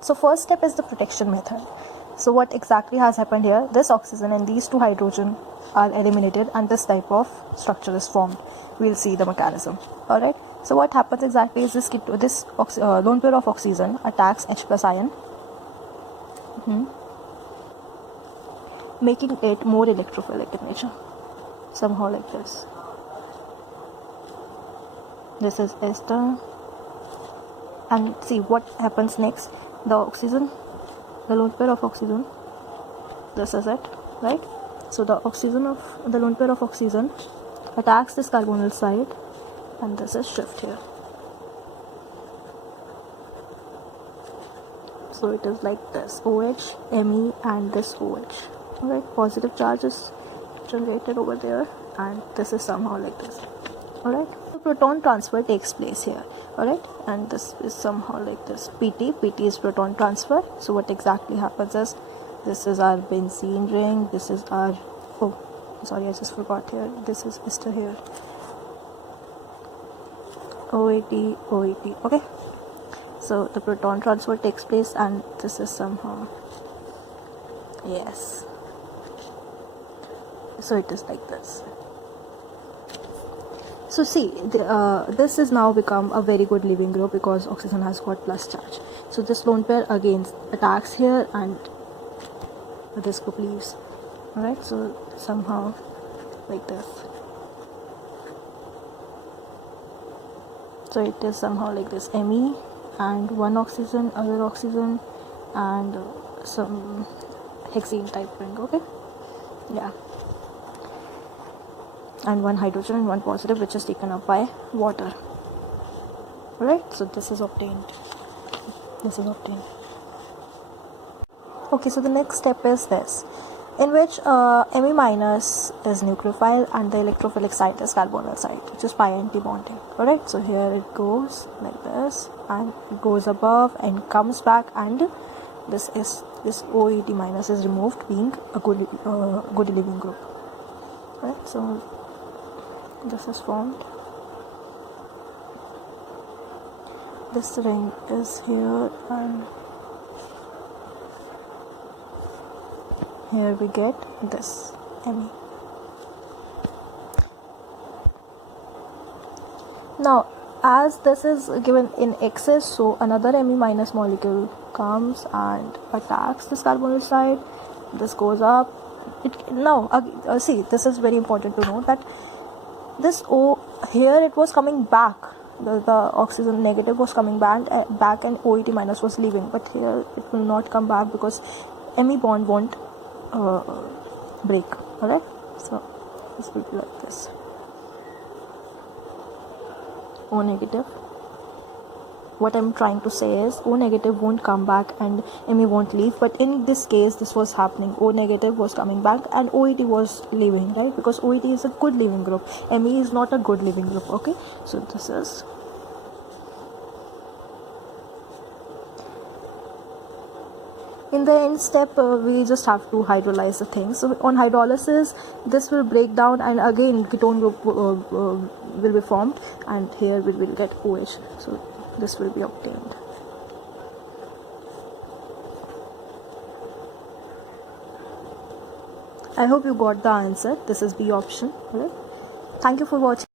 So first step is the protection method. So what exactly has happened here? This oxygen and these two hydrogen are eliminated and this type of structure is formed. We'll see the mechanism. Alright. So what happens exactly is this lone pair of oxygen attacks H plus ion, making it more electrophilic in nature. Somehow like this. This is ester. And see what happens next. The oxygen, the lone pair of oxygen, this is it, right? So the lone pair of oxygen attacks this carbonyl side and this is shift here. So it is like this, OH, Me and this OH. Alright, positive charge is generated over there and this is somehow like this. Alright, the proton transfer takes place here. Alright, and this is somehow like this. PT is proton transfer. So what exactly happens is, this is our benzene ring, this is our, oh sorry, I just forgot here, this is ester here, OAT, okay. So the proton transfer takes place and this is somehow, yes, so it is like this. So see, this has now become a very good leaving group because oxygen has got plus charge. So this lone pair again attacks here and this group leaves. Alright, so somehow like this. So it is somehow like this, Me and one oxygen, other oxygen and some hexene type ring, okay? Yeah. And one hydrogen and one positive which is taken up by water. Alright, so this is obtained. Okay, so the next step is this, in which Me minus is nucleophile and the electrophilic site is carbonyl site, which is pi anti bonding. Alright, so here it goes like this and it goes above and comes back and this OET minus is removed, being a good leaving group. Alright, so this is formed. This ring is here and here we get this Me. Now as this is given in excess, so another Me minus molecule comes and attacks this carbonyl side. This goes up. See, this is very important to know that this O here, it was coming back, the oxygen negative was coming back and OET minus was leaving, but here it will not come back because Me bond won't break. Alright, so this will be like this, O negative. What I'm trying to say is O negative won't come back and Me won't leave, but in this case this was happening. O negative was coming back and OET was leaving, right? Because OET is a good leaving group, Me is not a good leaving group. Okay, so this is in the end step. We just have to hydrolyze the thing. So on hydrolysis this will break down and again ketone group will be formed and here we will get OH. So this will be obtained. I hope you got the answer. This is B option. Right? Thank you for watching.